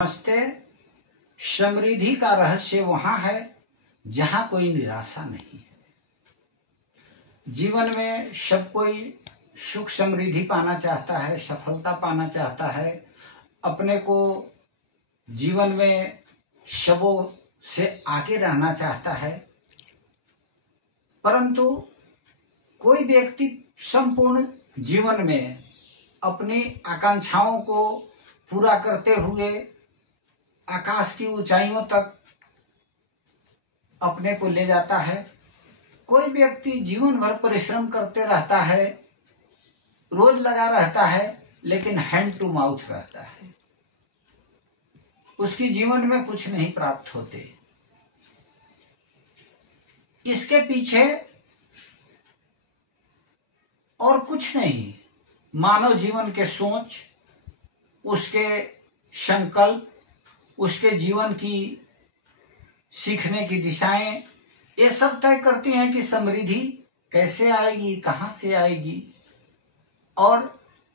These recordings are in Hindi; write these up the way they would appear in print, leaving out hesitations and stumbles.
नमस्ते। समृद्धि का रहस्य वहां है जहां कोई निराशा नहीं है। जीवन में सब कोई सुख समृद्धि पाना चाहता है, सफलता पाना चाहता है, अपने को जीवन में सबों से आगे रहना चाहता है, परंतु कोई व्यक्ति संपूर्ण जीवन में अपनी आकांक्षाओं को पूरा करते हुए आकाश की ऊंचाइयों तक अपने को ले जाता है। कोई व्यक्ति जीवन भर परिश्रम करते रहता है, रोज लगा रहता है, लेकिन हैंड टू माउथ रहता है, उसकी जीवन में कुछ नहीं प्राप्त होते। इसके पीछे और कुछ नहीं, मानव जीवन के सोच, उसके संकल्प, उसके जीवन की सीखने की दिशाएं, ये सब तय करती हैं कि समृद्धि कैसे आएगी, कहां से आएगी। और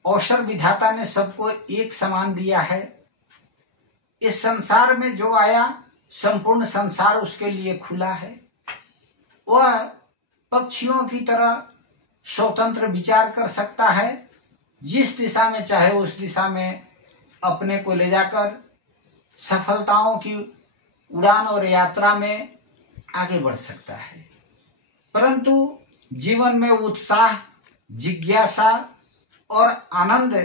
अवसर विधाता ने सबको एक समान दिया है। इस संसार में जो आया, संपूर्ण संसार उसके लिए खुला है। वह पक्षियों की तरह स्वतंत्र विचार कर सकता है, जिस दिशा में चाहे उस दिशा में अपने को ले जाकर सफलताओं की उड़ान और यात्रा में आगे बढ़ सकता है। परंतु जीवन में उत्साह, जिज्ञासा और आनंद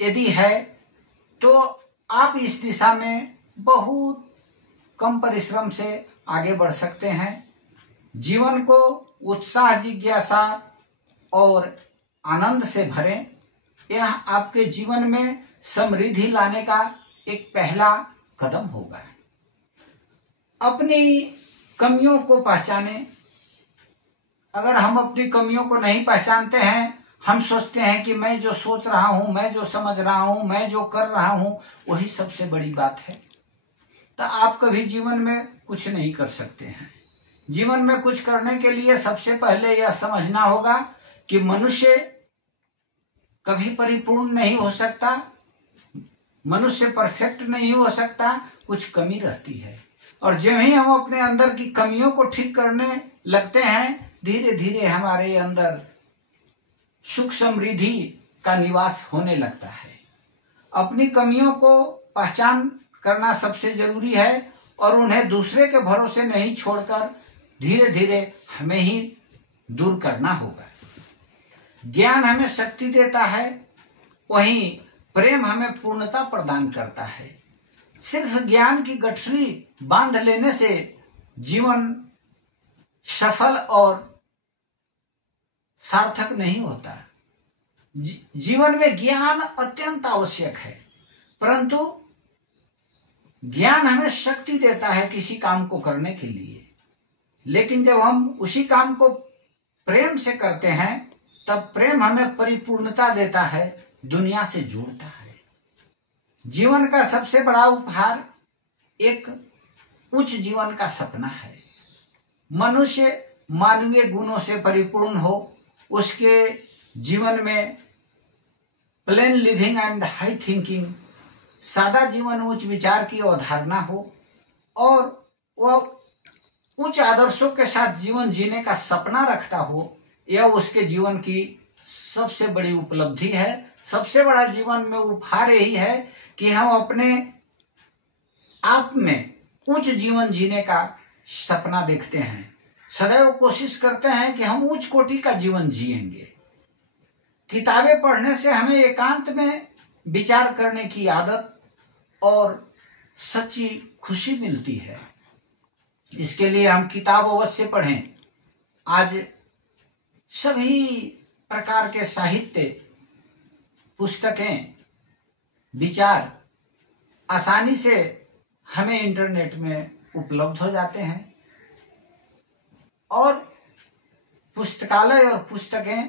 यदि है तो आप इस दिशा में बहुत कम परिश्रम से आगे बढ़ सकते हैं। जीवन को उत्साह, जिज्ञासा और आनंद से भरें। यह आपके जीवन में समृद्धि लाने का एक पहला कदम होगा। अपनी कमियों को पहचानें। अगर हम अपनी कमियों को नहीं पहचानते हैं, हम सोचते हैं कि मैं जो सोच रहा हूं, मैं जो समझ रहा हूं, मैं जो कर रहा हूं, वही सबसे बड़ी बात है, तो आप कभी जीवन में कुछ नहीं कर सकते हैं। जीवन में कुछ करने के लिए सबसे पहले यह समझना होगा कि मनुष्य कभी परिपूर्ण नहीं हो सकता, मनुष्य परफेक्ट नहीं हो सकता, कुछ कमी रहती है। और जब ही हम अपने अंदर की कमियों को ठीक करने लगते हैं, धीरे धीरे हमारे अंदर सुख समृद्धि का निवास होने लगता है। अपनी कमियों को पहचान करना सबसे जरूरी है और उन्हें दूसरे के भरोसे नहीं छोड़कर धीरे धीरे हमें ही दूर करना होगा। ज्ञान हमें शक्ति देता है, वहीं प्रेम हमें पूर्णता प्रदान करता है। सिर्फ ज्ञान की गठरी बांध लेने से जीवन सफल और सार्थक नहीं होता। जीवन में ज्ञान अत्यंत आवश्यक है, परंतु ज्ञान हमें शक्ति देता है किसी काम को करने के लिए। लेकिन जब हम उसी काम को प्रेम से करते हैं, तब प्रेम हमें परिपूर्णता देता है, दुनिया से जोड़ता है। जीवन का सबसे बड़ा उपहार एक उच्च जीवन का सपना है। मनुष्य मानवीय गुणों से परिपूर्ण हो, उसके जीवन में plane living and high thinking, सादा जीवन, उच्च विचार की अवधारणा हो और वह उच्च आदर्शों के साथ जीवन जीने का सपना रखता हो। यह उसके जीवन की सबसे बड़ी उपलब्धि है। सबसे बड़ा जीवन में उपहार यही है कि हम अपने आप में उच्च जीवन जीने का सपना देखते हैं, सदैव कोशिश करते हैं कि हम उच्च कोटि का जीवन जिएंगे। किताबें पढ़ने से हमें एकांत में विचार करने की आदत और सच्ची खुशी मिलती है। इसके लिए हम किताब अवश्य पढ़ें। आज सभी प्रकार के साहित्य, पुस्तकें, विचार आसानी से हमें इंटरनेट में उपलब्ध हो जाते हैं और पुस्तकालय और पुस्तकें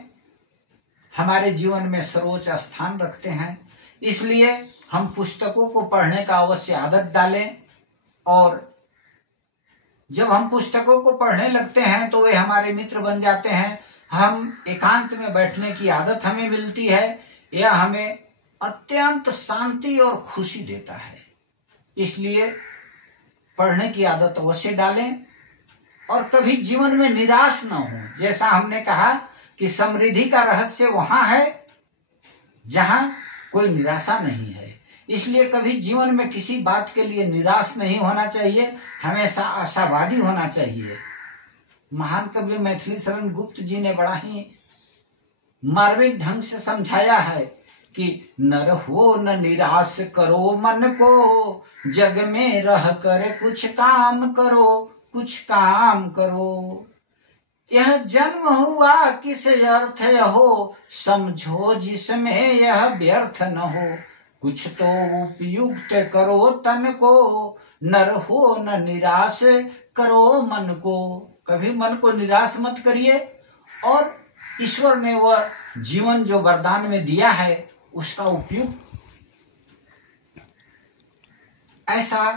हमारे जीवन में सर्वोच्च स्थान रखते हैं। इसलिए हम पुस्तकों को पढ़ने का अवश्य आदत डालें और जब हम पुस्तकों को पढ़ने लगते हैं तो वे हमारे मित्र बन जाते हैं। हम एकांत में बैठने की आदत हमें मिलती है। यह हमें अत्यंत शांति और खुशी देता है। इसलिए पढ़ने की आदत अवश्य डालें और कभी जीवन में निराश न हो। जैसा हमने कहा कि समृद्धि का रहस्य वहां है जहां कोई निराशा नहीं है। इसलिए कभी जीवन में किसी बात के लिए निराश नहीं होना चाहिए, हमेशा आशावादी होना चाहिए। महान कवि मैथिली शरण गुप्त जी ने बड़ा ही मार्मिक ढंग से समझाया है कि नर हो न निराश करो मन को, जग में रह कर कुछ काम करो, कुछ काम करो। यह जन्म हुआ किस अर्थ हो, समझो जिसमें यह व्यर्थ न हो। कुछ तो उपयुक्त करो तन को, नर हो न निराश करो मन को। कभी मन को निराश मत करिए और ईश्वर ने वह जीवन जो वरदान में दिया है उसका उपयोग ऐसा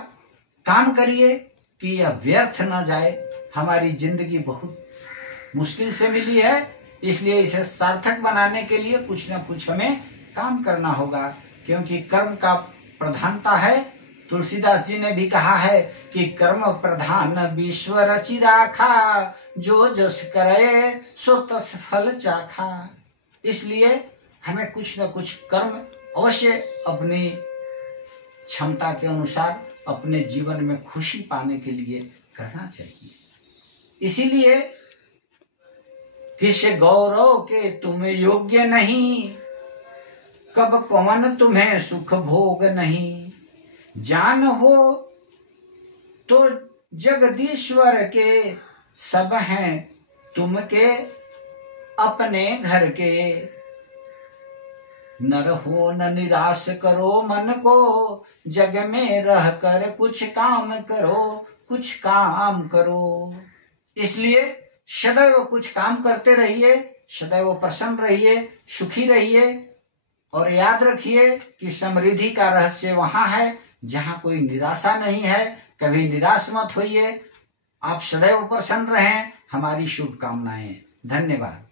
काम करिए कि यह व्यर्थ न जाए। हमारी जिंदगी बहुत मुश्किल से मिली है, इसलिए इसे सार्थक बनाने के लिए कुछ न कुछ हमें काम करना होगा, क्योंकि कर्म का प्रधानता है। तुलसीदास जी ने भी कहा है कि कर्म प्रधान विश्व रचि राखा, जो जस करे सो तस फल चाखा। इसलिए हमें कुछ न कुछ कर्म अवश्य अपनी क्षमता के अनुसार अपने जीवन में खुशी पाने के लिए करना चाहिए। इसीलिए किस गौरव के तुम योग्य नहीं, कब कौन तुम्हें सुख भोग नहीं। जान हो तो जगदीश्वर के, सब हैं तुम के अपने घर के। नर हो न निराश करो मन को, जग में रह कर कुछ काम करो, कुछ काम करो। इसलिए सदैव कुछ काम करते रहिए, सदैव प्रसन्न रहिए, सुखी रहिए और याद रखिए कि समृद्धि का रहस्य वहां है जहां कोई निराशा नहीं है। कभी निराश मत होइए, आप सदैव प्रसन्न रहें। हमारी शुभकामनाएं। धन्यवाद।